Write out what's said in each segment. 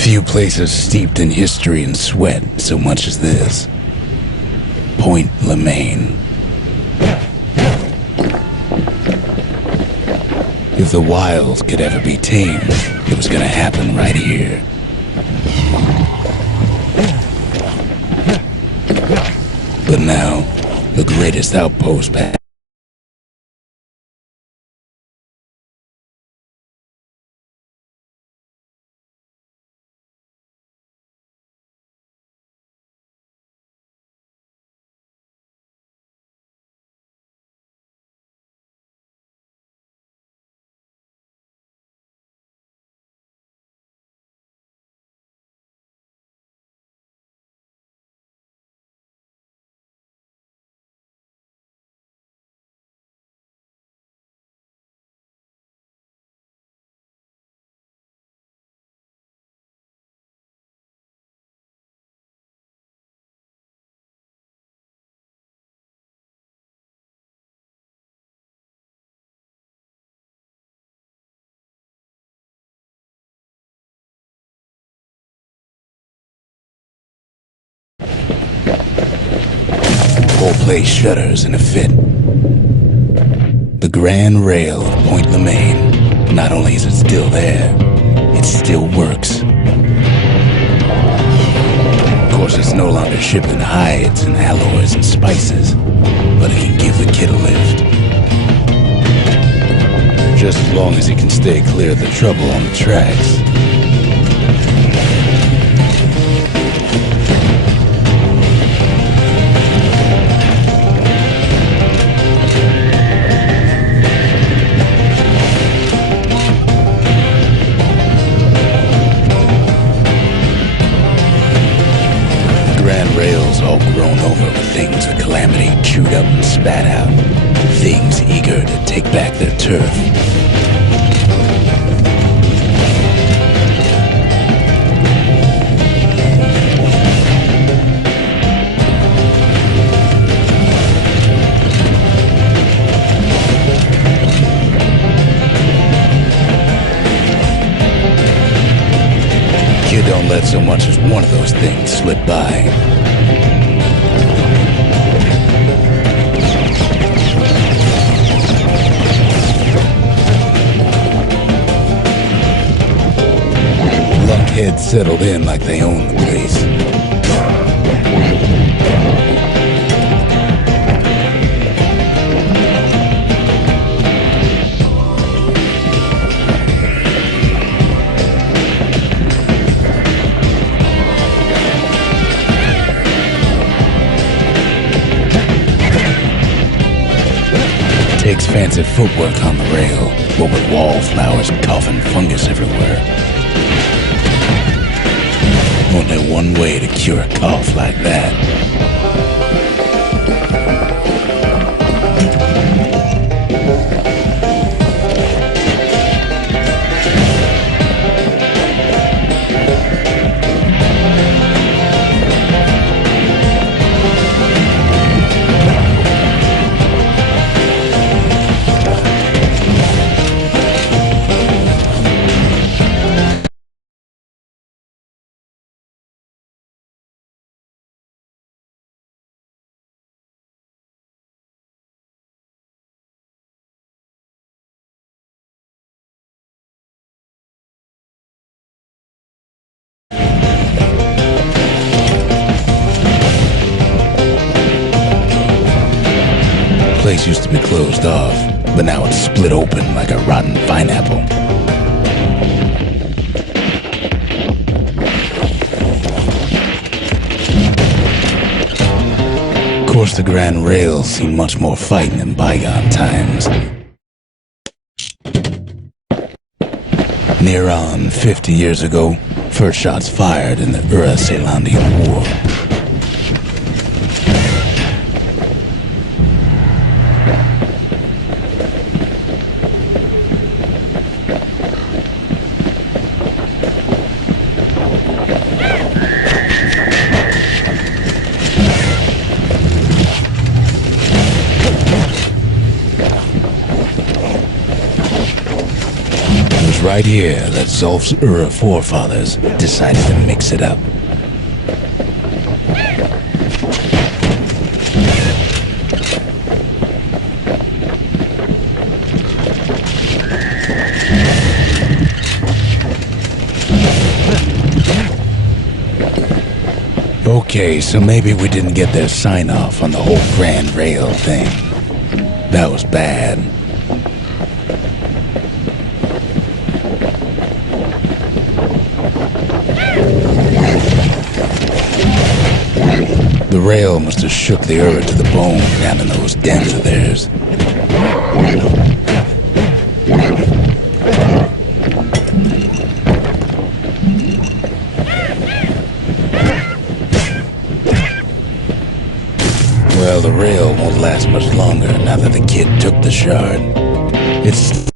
Few places steeped in history and sweat so much as this. Point Lemaine. If the wild could ever be tamed, it was gonna happen right here. But now, the greatest outpost back. Whole place shudders in a fit. The grand rail of Point Lemaine, not only is it still there, it still works. Of course, it's no longer shipping hides and alloys and spices, but it can give the kid a lift. Just as long as he can stay clear of the trouble on the tracks. Rails all grown over with things the Calamity chewed up and spat out. Things eager to take back their turf. Kid don't let so much as one of those things slip by. Lunkheads settled in like they own the place. Takes fancy footwork on the rail, what with wallflowers coughing fungus everywhere. Only one way to cure a cough like that. The place used to be closed off, but now it's split open like a rotten pineapple. Of course, the Grand Rail's seen much more fighting than bygone times. Near on 50 years ago, first shots fired in the Ura-Selandian War. right here that Zolf's forefathers decided to mix it up. Okay, so maybe we didn't get their sign-off on the whole Grand Rail thing. That was bad. The rail must have shook the Ur to the bone down in those dens of theirs. Well, the rail won't last much longer now that the kid took the shard. It's...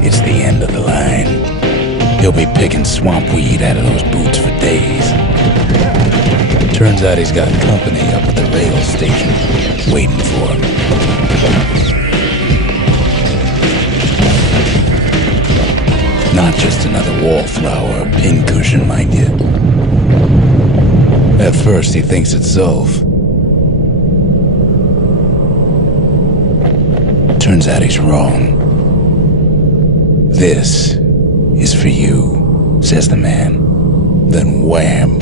It's the end of the line. He'll be picking swamp weed out of those boots for days. Turns out he's got company up at the rail station, waiting for him. Not just another wallflower or pincushion, mind you. At first he thinks it's Zolf. Turns out he's wrong. "This is for you," says the man. Then wham.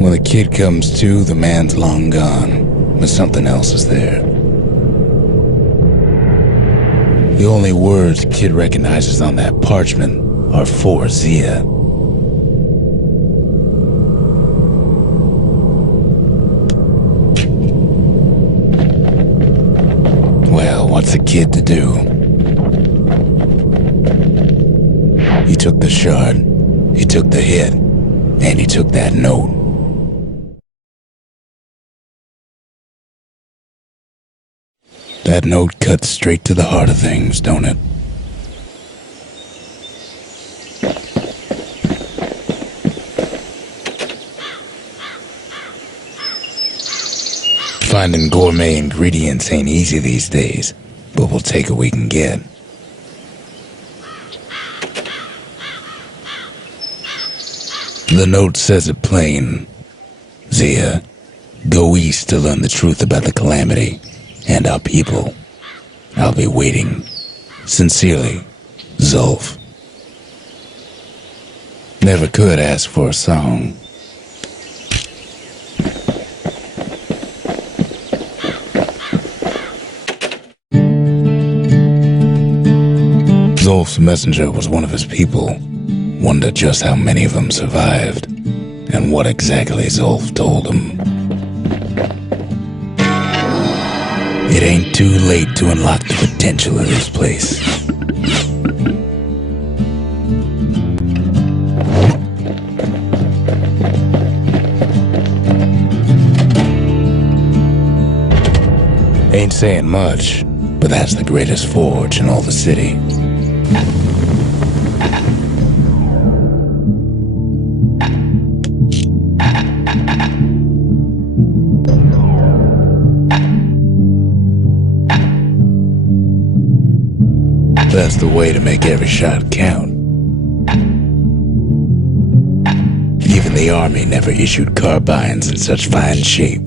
When the kid comes to, the man's long gone, but something else is there. The only words the kid recognizes on that parchment are for Zia. What's a kid to do? He took the shard, he took the hit, and he took that note. That note cuts straight to the heart of things, don't it? Finding gourmet ingredients ain't easy these days, but we'll take what we can get. The note says it plain. Zia, go east to learn the truth about the calamity and our people. I'll be waiting. Sincerely, Zolf. Never could ask for a song. Zolf's messenger was one of his people. Wonder just how many of them survived, and what exactly Zolf told him. It ain't too late to unlock the potential of this place. Ain't saying much, but that's the greatest forge in all the city. That's the way to make every shot count. Even the army never issued carbines in such fine shape.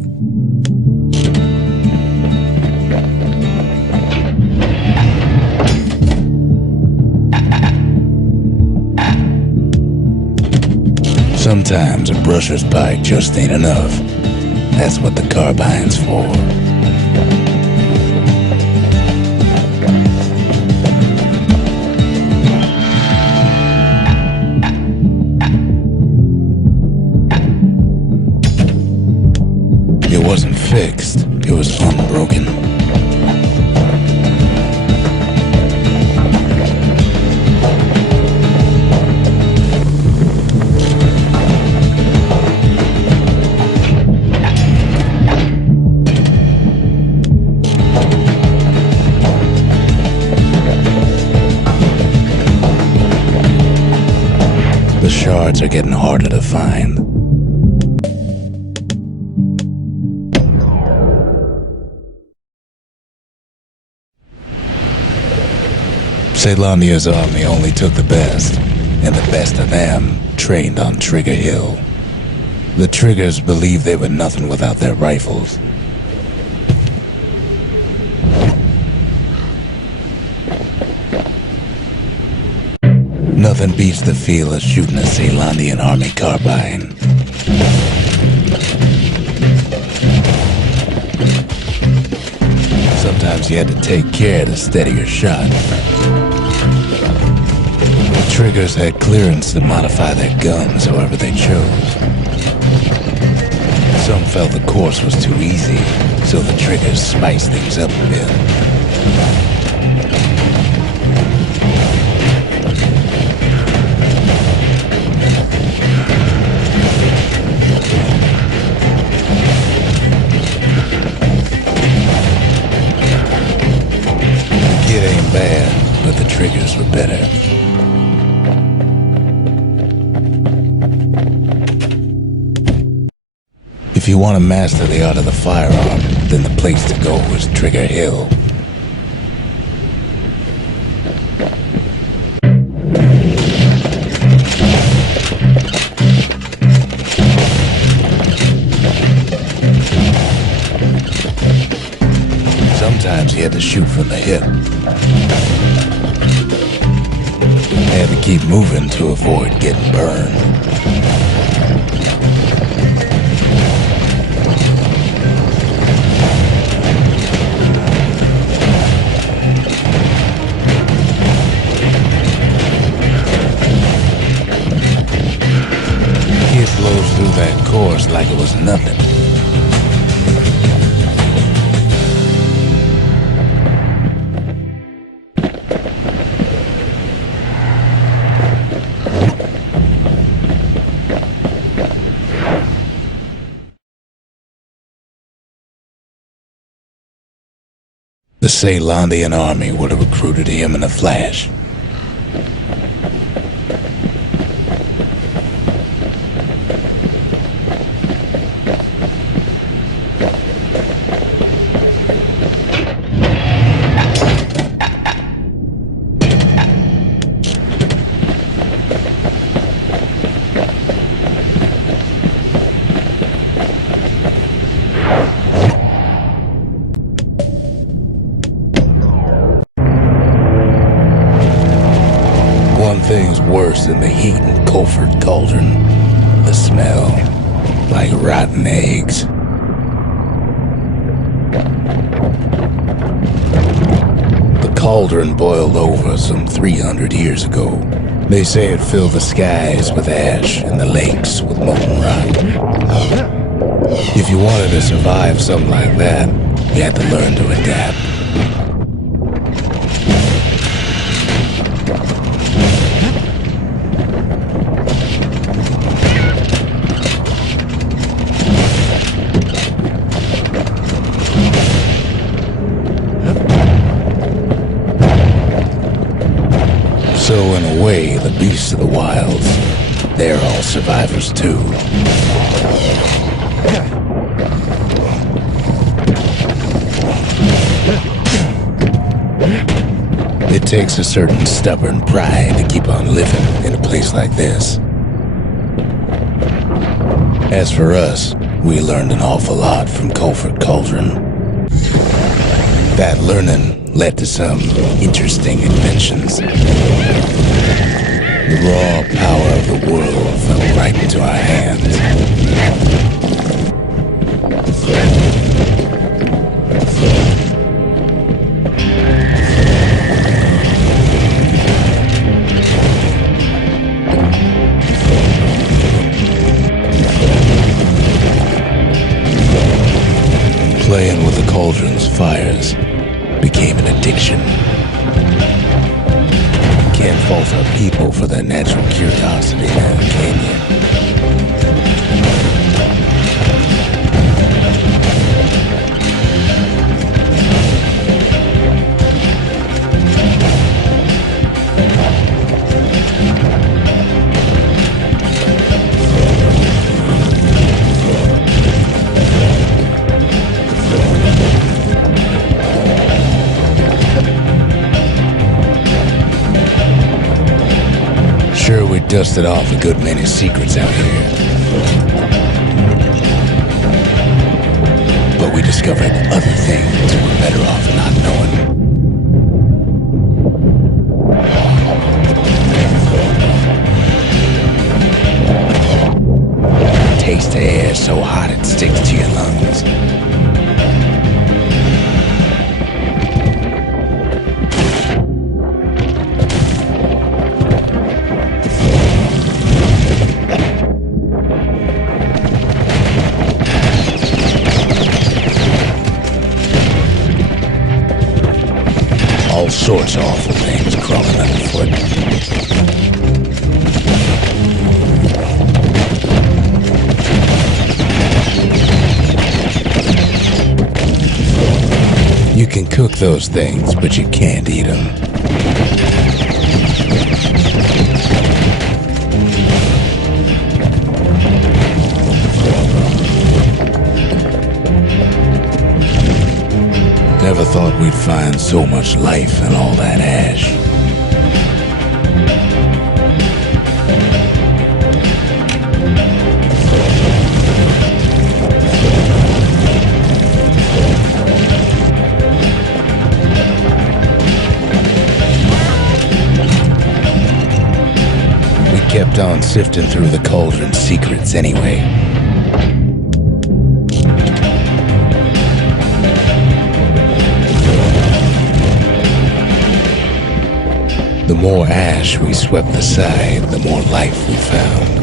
Sometimes a brusher's bike just ain't enough. That's what the carbine's for. It wasn't fixed, it was unbroken. The shards are getting harder to find. Caelandia's army only took the best, and the best of them trained on Trigger Hill. The Triggers believed they were nothing without their rifles. Nothing beats the feel of shooting a Caelandian army carbine. Sometimes you had to take care to steady your shot. The Triggers had clearance to modify their guns however they chose. Some felt the course was too easy, so the Triggers spiced things up a bit. It ain't bad, but the Triggers were better. If you want to master the art of the firearm, then the place to go was Trigger Hill. Sometimes you had to shoot from the hip. Had to keep moving to avoid getting burned. Kid blows through that course like it was nothing. The Caelandian army would have recruited him in a flash. One thing's worse than the heat in Colford Cauldron. The smell, like rotten eggs. The cauldron boiled over some 300 years ago. They say it filled the skies with ash and the lakes with molten rock. If you wanted to survive something like that, you had to learn to adapt. So in a way, the beasts of the wilds, they're all survivors too. It It takes a certain stubborn pride to keep on living in a place like this. As for us, we learned an awful lot from Culford Cauldron. That learning led to some interesting inventions. The raw power of the world fell right into our hands. Playing with the cauldron's fires became an addiction. Can't fault our people for their natural curiosity now, can you? Sure, we dusted off a good many secrets out here. But we discovered other things we're better off not knowing. Taste the air so hot it sticks to your lungs. All sorts of awful things crawling underfoot. You can cook those things, but you can't eat them. Never thought we'd find so much life in all that ash. We kept on sifting through the cauldron's secrets anyway. The more ash we swept aside, the more life we found.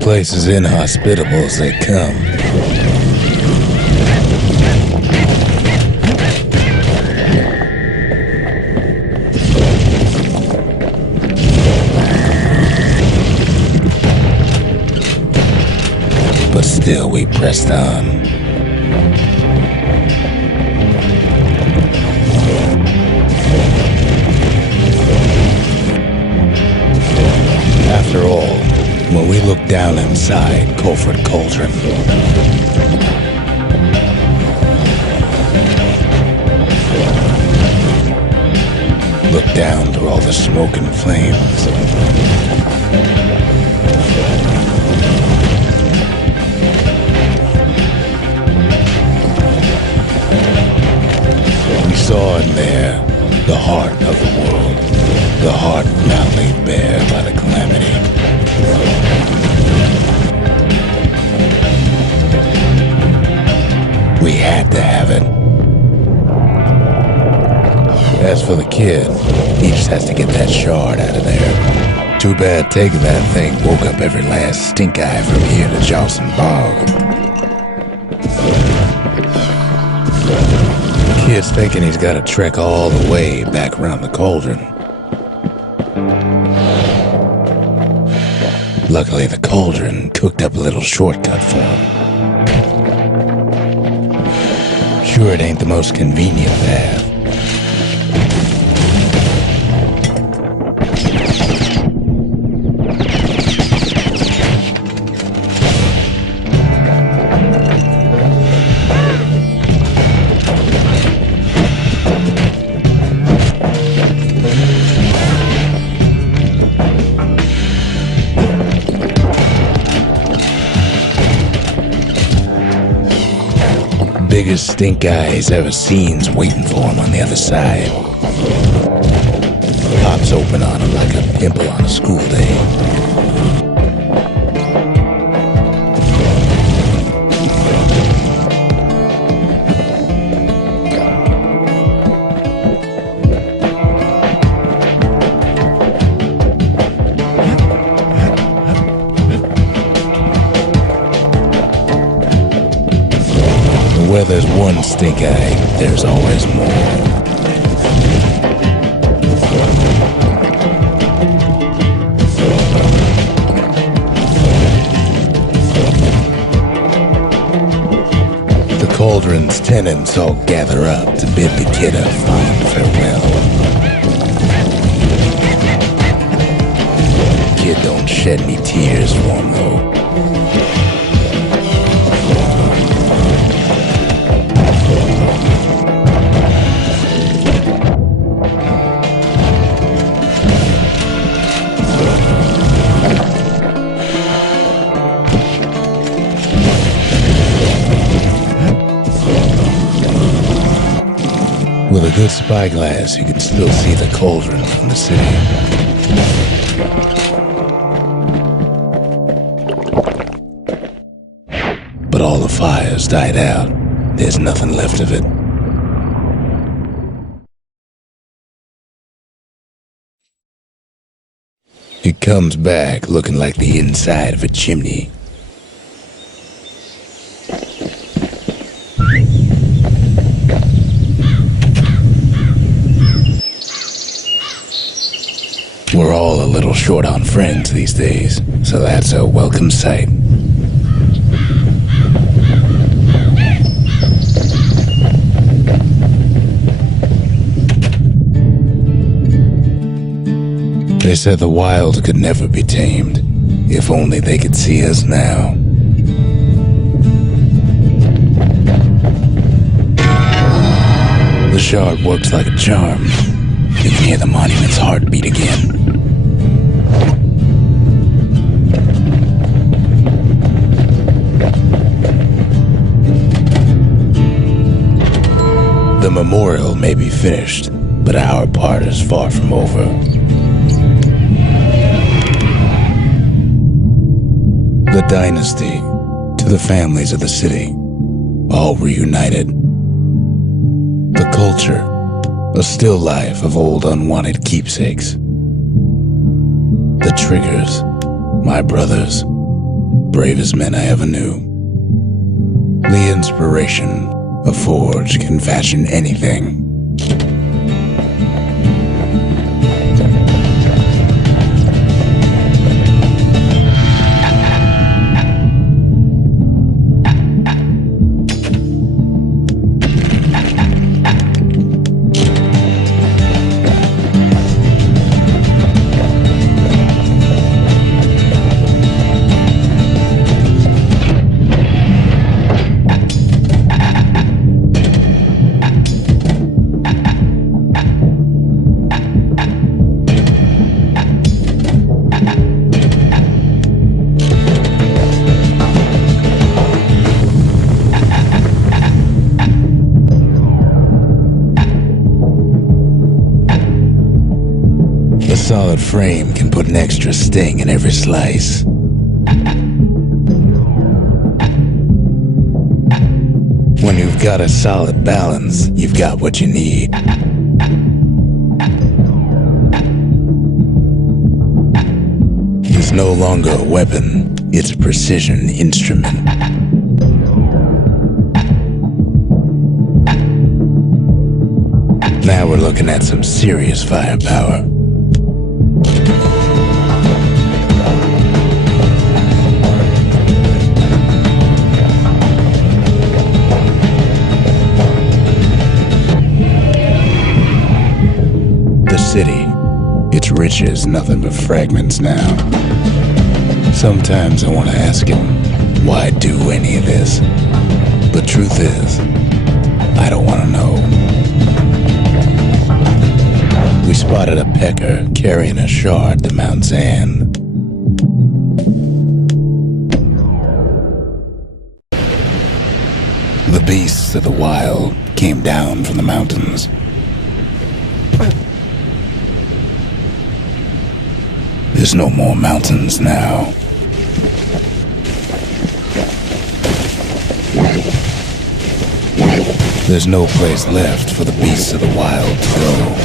Place as inhospitable as they come. But still we pressed on. After all, when we looked down inside Culford Cauldron, looked down through all the smoke and flames, saw in there the heart of the world, the heart now laid bare by the calamity. We had to have it. As for the kid, he just has to get that shard out of there. Too bad taking that thing woke up every last stink eye from here to Johnson Bog. Kid's thinking he's got to trek all the way back around the cauldron. Luckily, the cauldron cooked up a little shortcut for him. Sure, it ain't the most convenient path. biggest stink eye he's ever seen's waiting for him on the other side. Pops open on him like a pimple on a school day. Where there's one stink eye, there's always more. The cauldron's tenants all gather up to bid the kid a fond farewell. Kid don't shed any tears for him though. With a good spyglass, you can still see the cauldron from the city. But all the fires died out. There's nothing left of it. It comes back looking like the inside of a chimney. We're all a little short on friends these days, so that's a welcome sight. They said the wild could never be tamed, if only they could see us now. The shard works like a charm. You can hear the monument's heartbeat again. The memorial may be finished, but our part is far from over. The dynasty, to the families of the city, all reunited. The culture, a still life of old unwanted keepsakes. The triggers, my brothers, bravest men I ever knew. The inspiration, a forge can fashion anything. A solid frame can put an extra sting in every slice. When you've got a solid balance, you've got what you need. It's no longer a weapon, it's a precision instrument. Now we're looking at some serious firepower. The city, its riches nothing but fragments now. Sometimes I want to ask him, why do any of this? But truth is, I don't want to know. We spotted a pecker carrying a shard to Mount Zan. The beasts of the wild came down from the mountains. There's no more mountains now. There's no place left for the beasts of the wild to go.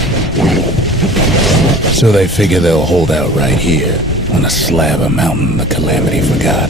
So they figure they'll hold out right here on a slab of mountain the Calamity forgot.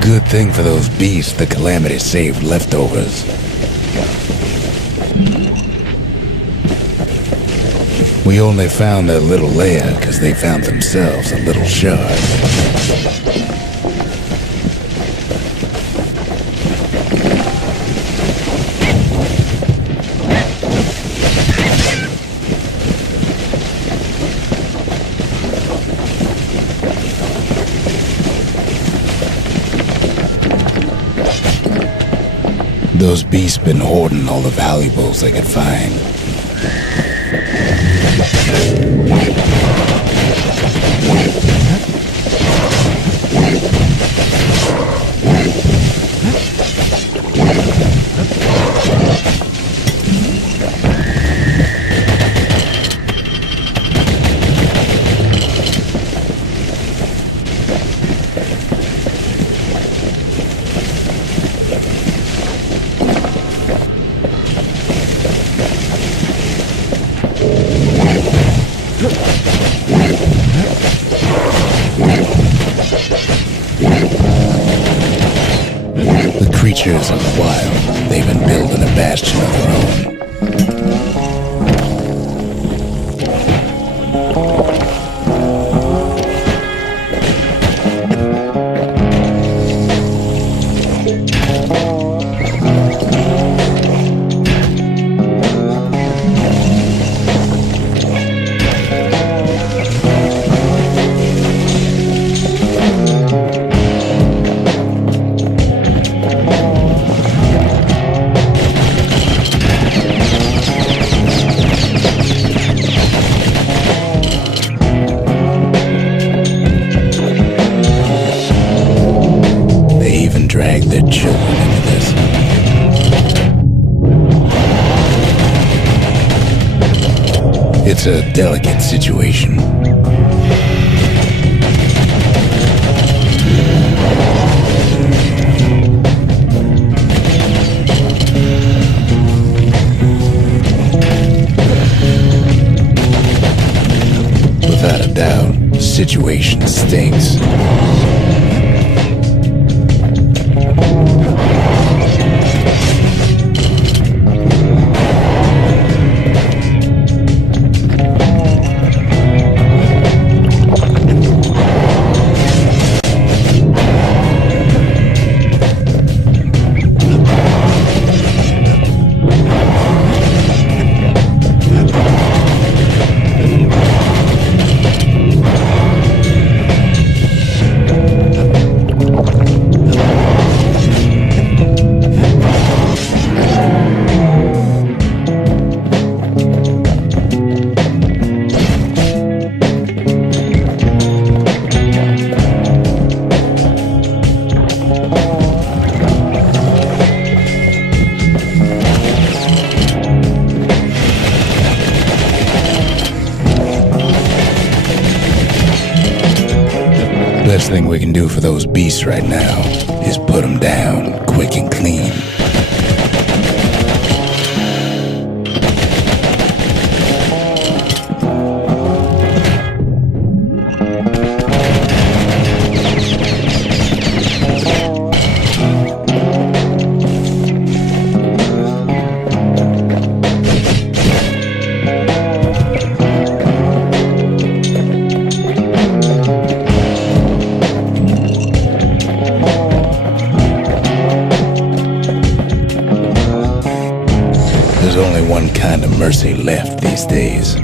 Good thing for those beasts the Calamity saved leftovers. We only found their little lair because they found themselves a little shard. Those beasts been hoarding all the valuables they could find. Creatures of the wild, they've been building a bastion of their own. Drag their children into this. It's a delicate situation. Without a doubt, the situation stinks. Best thing we can do for those beasts right now is put them down quick and clean. mercy left these days.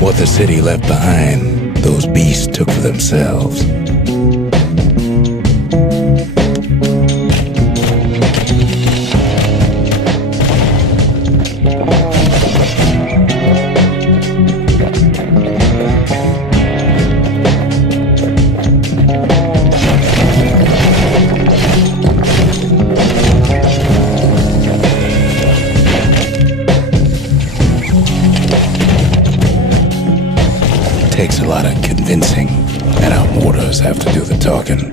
What the city left behind, those beasts took for themselves. Takes a lot of convincing, and our mortars have to do the talking.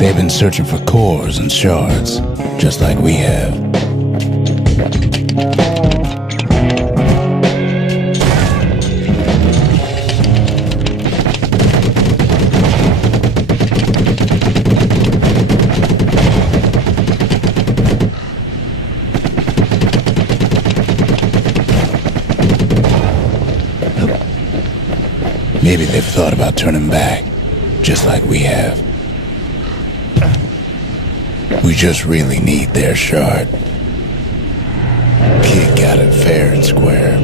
They've been searching for cores and shards, just like we have. Maybe they've thought about turning back, just like we have. We just really need their shard. Kid got it fair and square.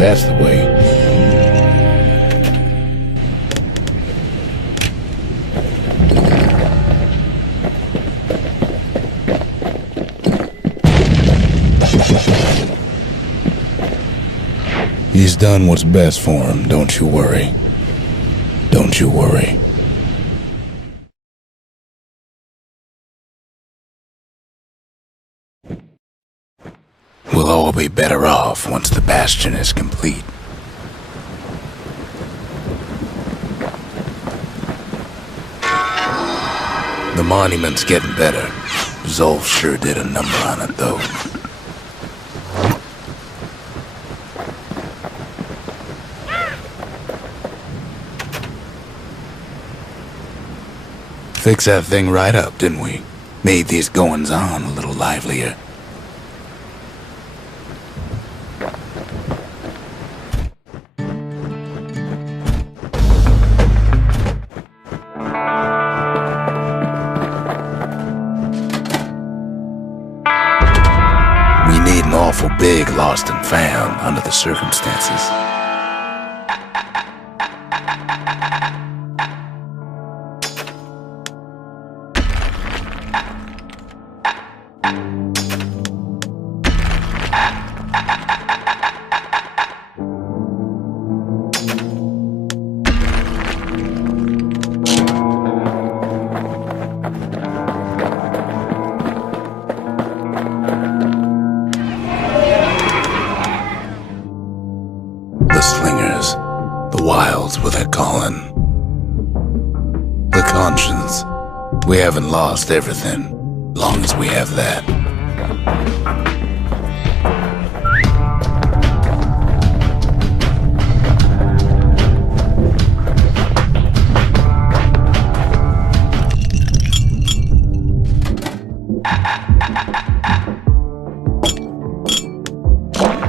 That's the way. He's done what's best for him, don't you worry. Don't you worry. We'll all be better off once the Bastion is complete. The monument's getting better. Zolf sure did a number on it, though. Fixed that thing right up, didn't we? Made these goings-on a little livelier. awful big lost and found under the circumstances. The slingers, the wilds with their calling. The conscience, we haven't lost everything, long as we have that.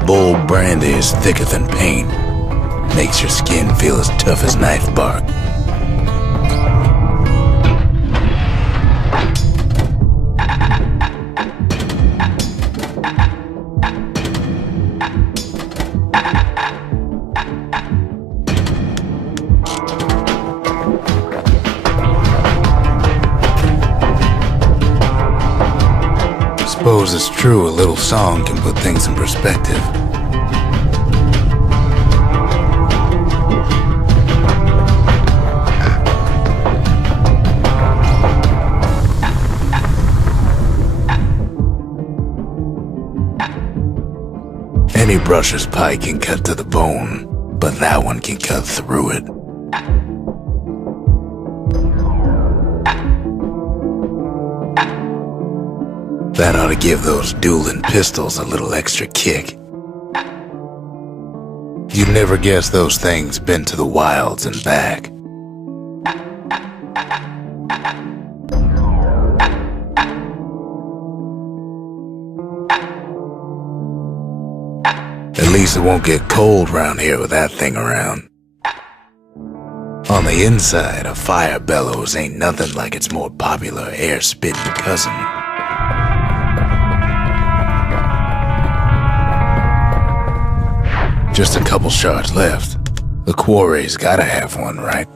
Bold brandy is thicker than paint. Makes your skin feel as tough as knife bark. Suppose it's true a little song can put things in perspective. Any brusher's pike can cut to the bone, but that one can cut through it. That ought to give those dueling pistols a little extra kick. You'd never guess those things been to the wilds and back. At least it won't get cold round here with that thing around. On the inside, a fire bellows ain't nothing like its more popular air-spitting cousin. Just a couple shards left. The quarry's gotta have one, right?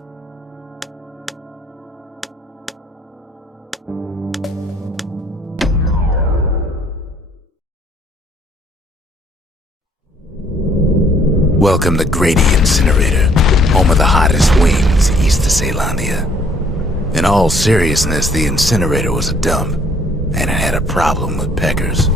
Welcome to Grady Incinerator, home of the hottest wings east of Caelandia. In all seriousness, the incinerator was a dump, and it had a problem with peckers.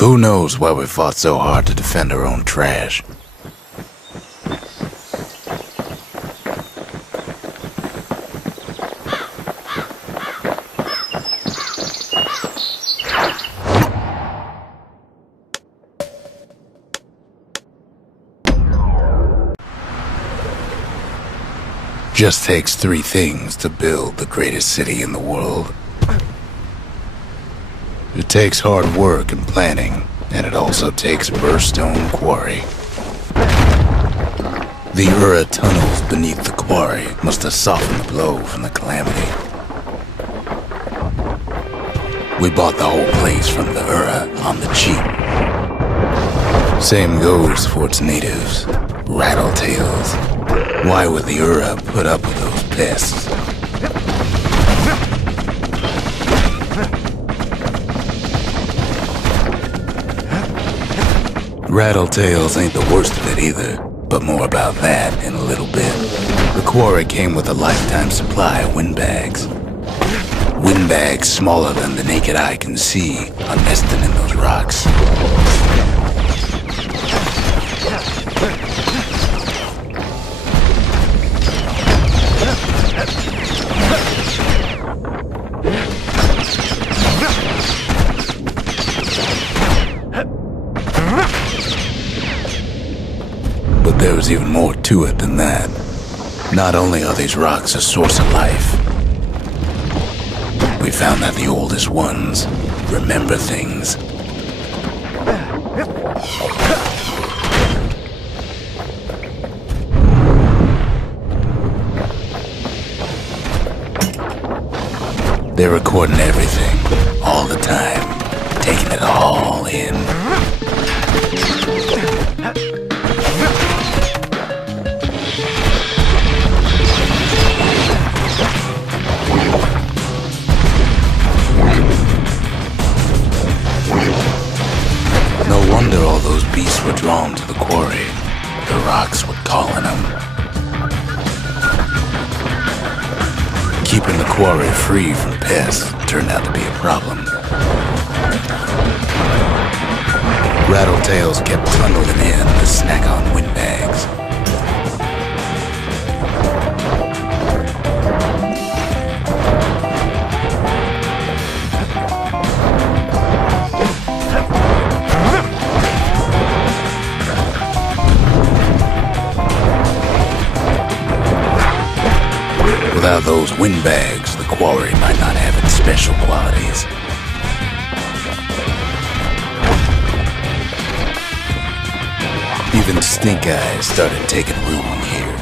Who knows why we fought so hard to defend our own trash? Just takes three things to build the greatest city in the world. It takes hard work and planning, and it also takes burstone quarry. The Ura tunnels beneath the quarry must have softened the blow from the calamity. We bought the whole place from the Ura on the cheap. Same goes for its natives, rattletails. Why would the Ura put up with those pests? Rattletails ain't the worst of it either, But more about that in a little bit. The quarry came with a lifetime supply of windbags. Windbags smaller than the naked eye can see are nested in those rocks. But there was even more to it than that. Not only are these rocks a source of life, we found that the oldest ones remember things. They're recording everything, all the time, taking it all in. No wonder all those beasts were drawn to the quarry. The rocks were calling them. Keeping the quarry free from pests turned out to be a problem. Rattletails kept tunneling in to snack on windbags. Without those windbags, the quarry might not have its special qualities. Even stink eyes started taking room here.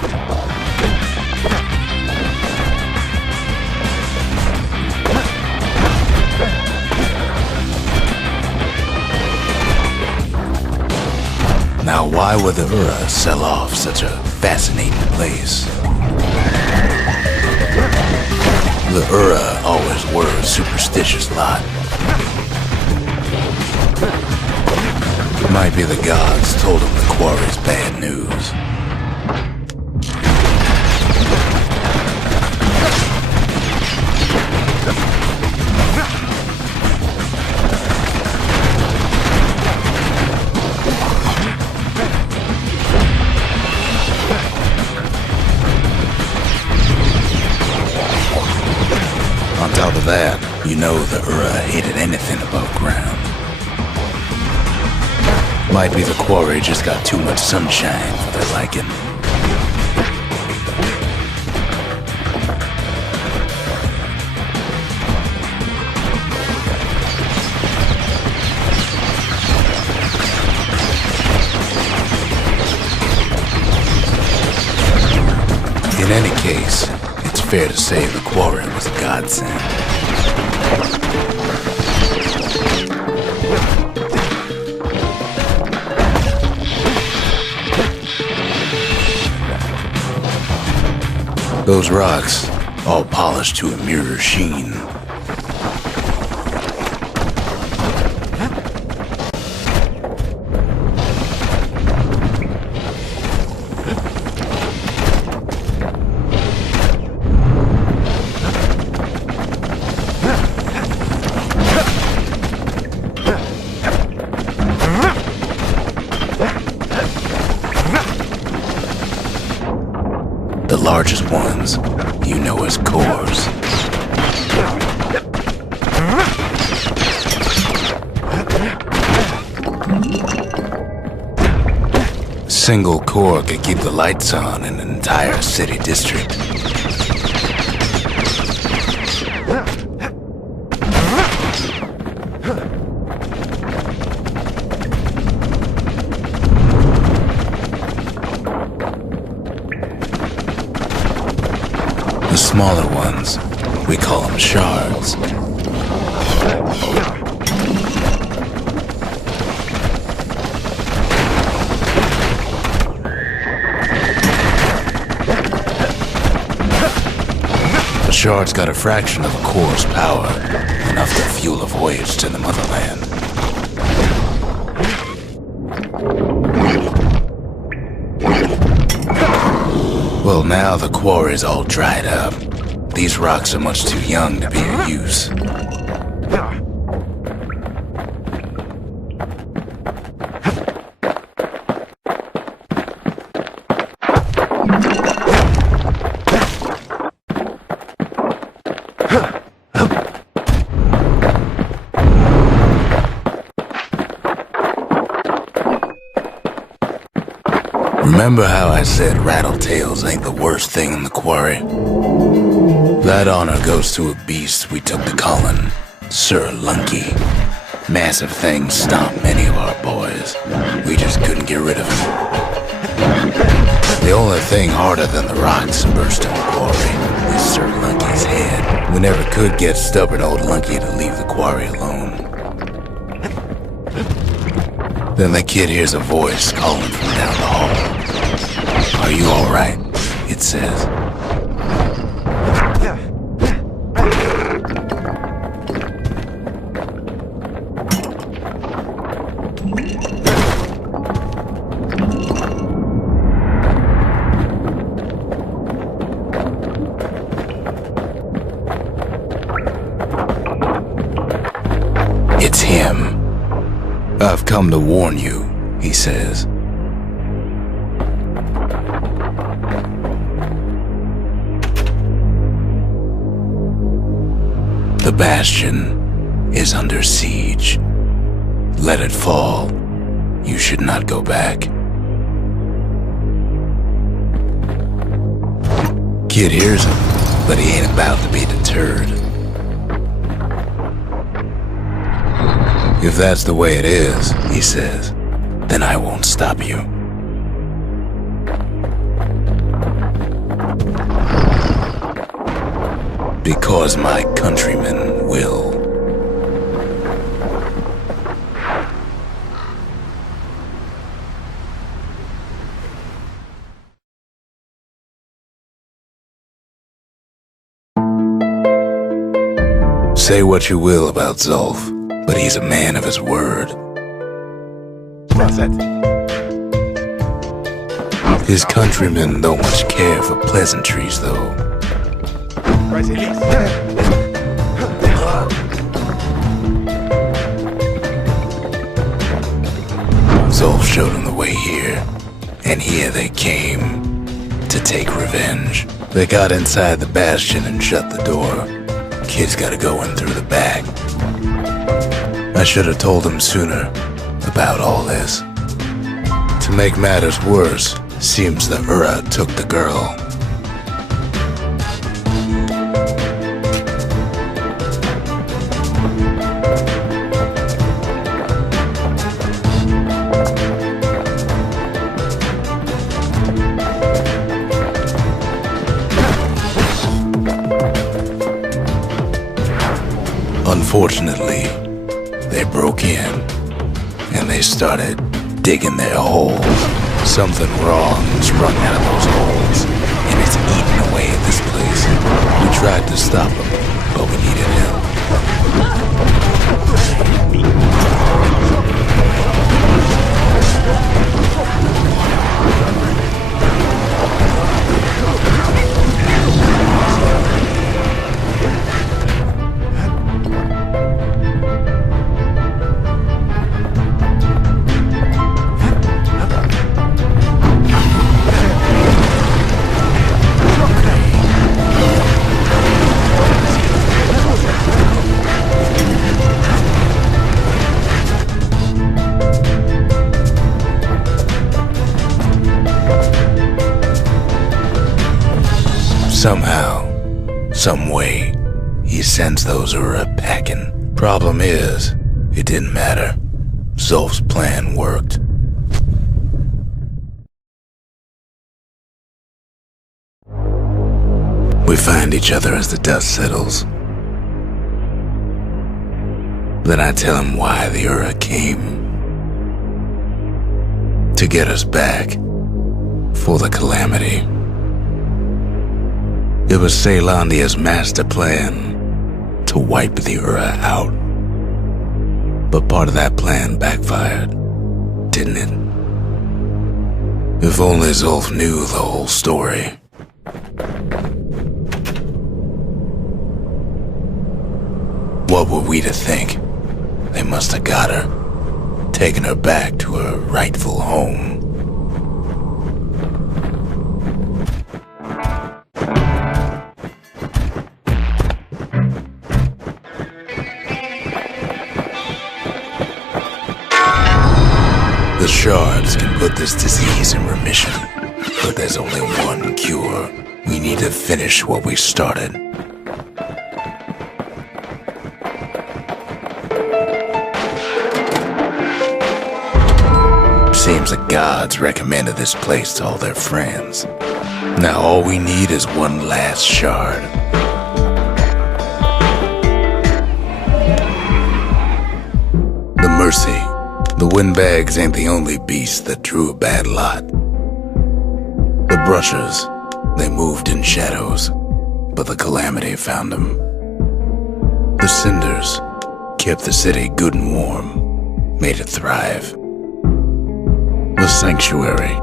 Now, why would the Ura sell off such a fascinating place? The Ura always were a superstitious lot. Might be the gods told them the quarry's bad news. On top of that, you know the Ura hated anything above ground. Might be the quarry just got too much sunshine for their liking. In any case, it's fair to say the quarry was a godsend. Those rocks, all polished to a mirror sheen. The largest ones, you know as cores. Single core could keep the lights on in an entire city district. The smaller ones, we call them shards. The shards got a fraction of a core's power, enough to fuel a voyage to the motherland. now the quarry's all dried up. These rocks are much too young to be of use. Remember how I said rattletails ain't the worst thing in the quarry? That honor goes to a beast we took to Colin, Sir Lunky. Massive things stomped many of our boys. We just couldn't get rid of him. The only thing harder than the rocks in Bastion Quarry is Sir Lunky's head. We never could get stubborn old Lunky to leave the quarry alone. Then the kid hears a voice calling from down the hall. "Are you alright?" it says. It's him. "I've come to warn you," he says. The Bastion is under siege. Let it fall. You should not go back. Kid hears him, but he ain't about to be deterred. "If that's the way it is," he says, "then I won't stop you." Because my countrymen will. Say what you will about Zulf, but he's a man of his word. His countrymen don't much care for pleasantries, though. Zulf showed him the way here, and here they came to take revenge. They got inside the Bastion and shut the door. Kid's gotta go in through the back. I should have told him sooner about all this. To make matters worse, seems the Ura took the girl. Unfortunately, they broke in, and they started digging their holes. Something wrong sprung out of those holes, and it's eating away at this place. We tried to stop them, but we needed help. Somehow, some way, he sends those Ura packing. Problem is, it didn't matter. Zulf's plan worked. We find each other as the dust settles. Then I tell him why the Ura came. To get us back. For the calamity. It was Ceylandia's master plan to wipe the Ura out. But part of that plan backfired, didn't it? If only Zulf knew the whole story. What were we to think? They must have got her, taken her back to her rightful home. The shards can put this disease in remission, but there's only one cure. We need to finish what we started. Seems the gods recommended this place to all their friends. Now all we need is one last shard. The Mercy. The windbags ain't the only beast that drew a bad lot. The Brushers, they moved in shadows, but the Calamity found them. The Cinders kept the city good and warm, made it thrive. The Sanctuary,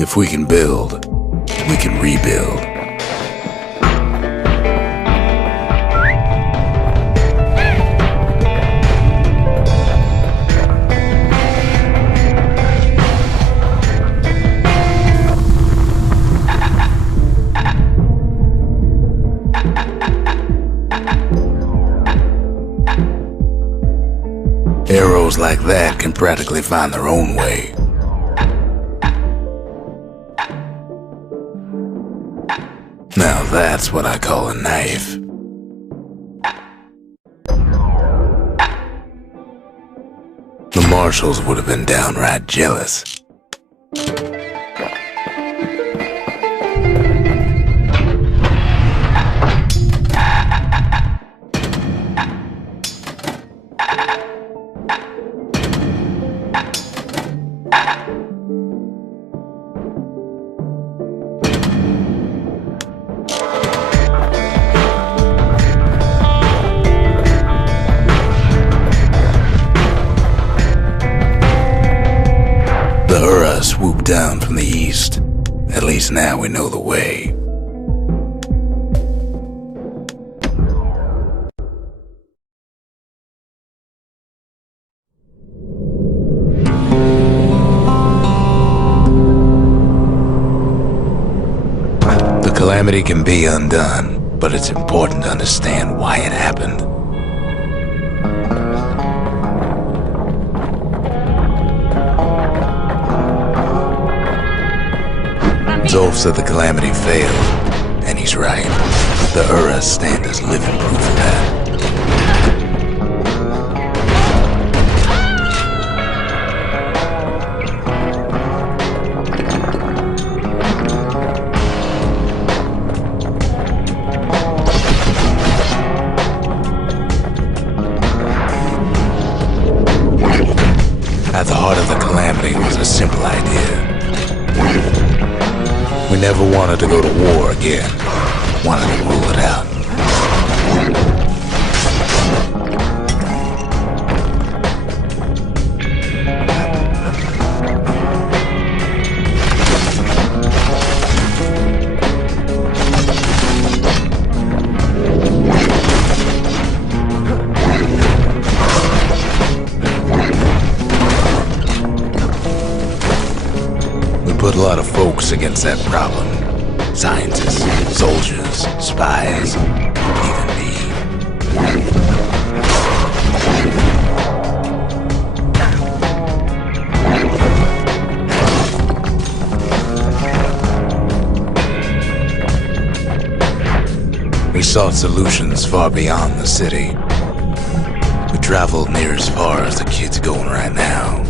if we can build, we can rebuild. Arrows like that can practically find their own way. Now that's what I call a knife. The marshals would have been downright jealous. Swooped down from the east. At least now we know the way. The Calamity can be undone, but it's important to understand why it happened. Zolf said the Calamity failed, and he's right. The Uras stand as living proof of that. At the heart of the Calamity was a simple idea. We never wanted to go to war again. Wanted to rule it out. Put a lot of folks against that problem. Scientists, soldiers, spies, even me. We sought solutions far beyond the city. We traveled near as far as the kid's going right now.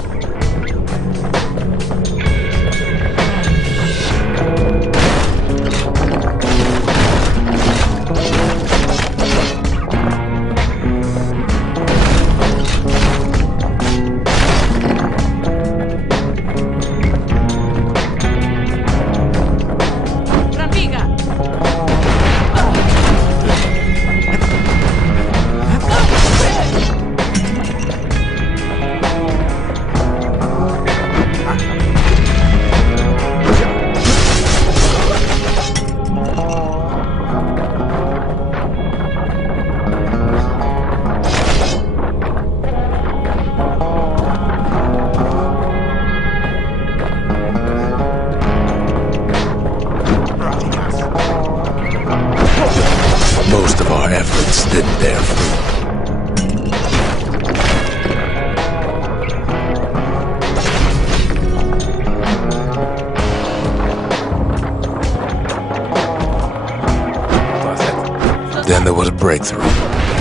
breakthrough,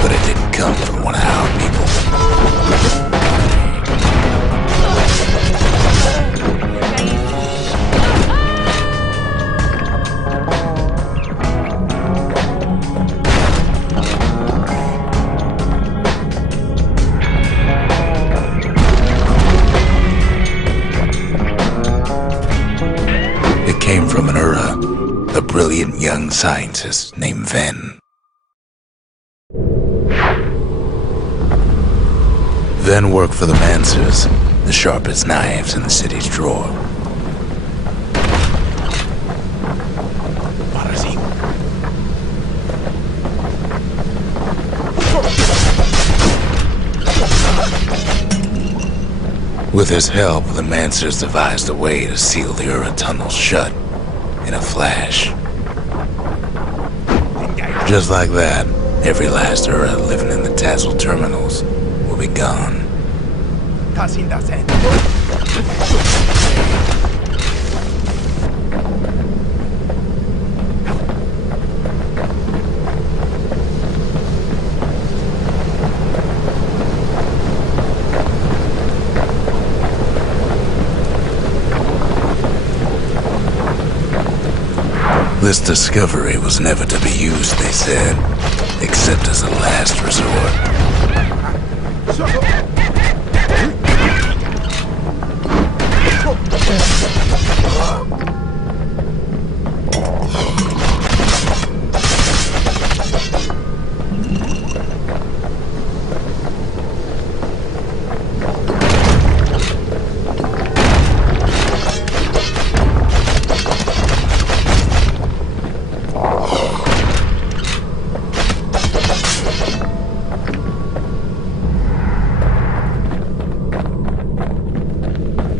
but it didn't come from one of our people. It came from an a brilliant young scientist named Ven. Ven worked for the Mancers, the sharpest knives in the city's drawer. With his help, the Mancers devised a way to seal the Ura tunnel shut in a flash. Just like that, every last Ura living in the Tassel terminals will be gone. This discovery was never to be used, they said, except as a last resort.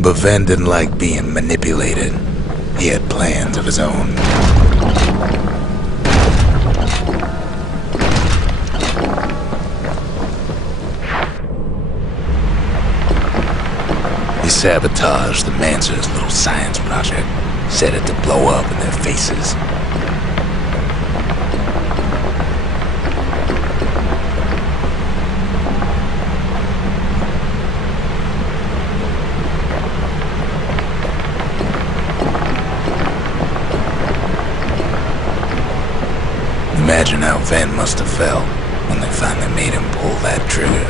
But Ven didn't like being manipulated. He had plans of his own. He sabotaged the Mancers' little science project, set it to blow up in their faces. Imagine how Ven must have felt when they finally made him pull that trigger.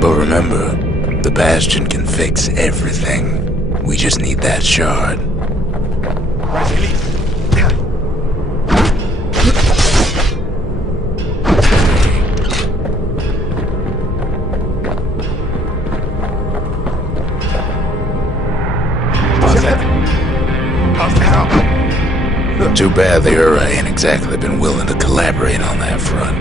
But remember, the Bastion can fix everything. We just need that shard. Too bad the Ura ain't exactly been willing to collaborate on that front.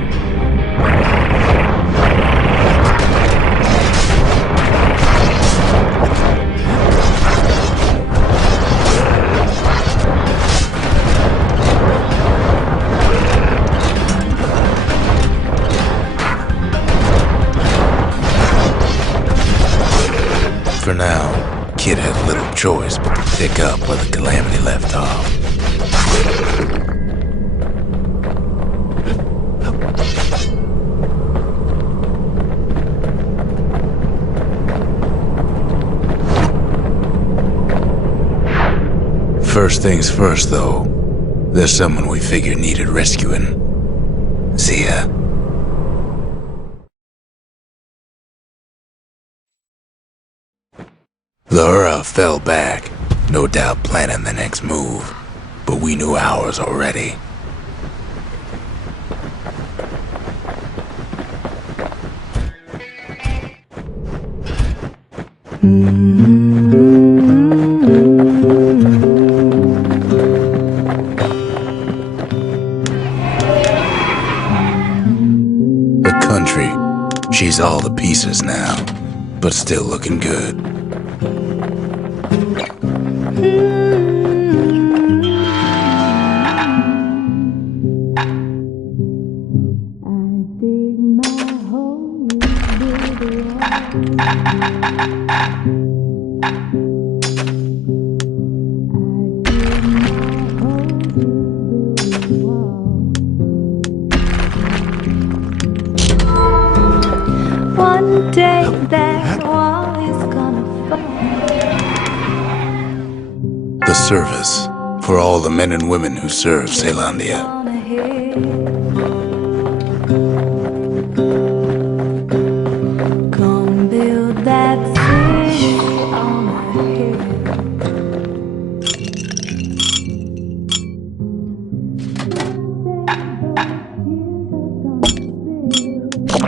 For now, Kid had little choice but to pick up where the Calamity left off. First things first, though, there's someone we figured needed rescuing. Zia. The Ura fell back, no doubt planning the next move, but we knew ours already. The country, she's all the pieces now. but still looking good. One day that wall is gonna fall. The service for all the men and women who serve Zealandia. Come build that city on a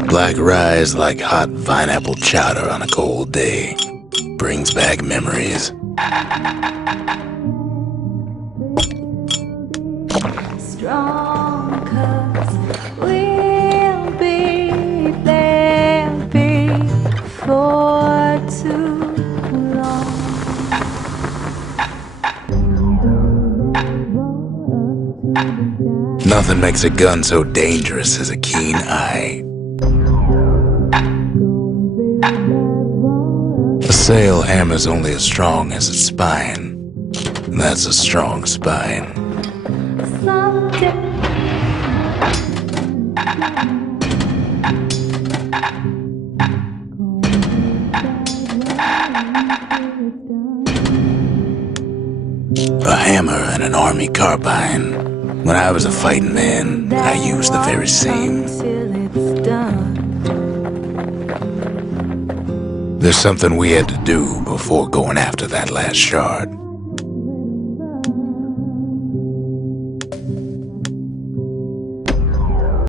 Black rise like hot pineapple chowder on a cold day. Brings back memories. strong, 'cause we'll be there before too long. Nothing makes a gun so dangerous as a keen eye. A sail hammer's only as strong as its spine. That's a strong spine. Someday A hammer and an army carbine. When I was a fighting man, I used the very same. till it's done. There's something we had to do before going after that last shard.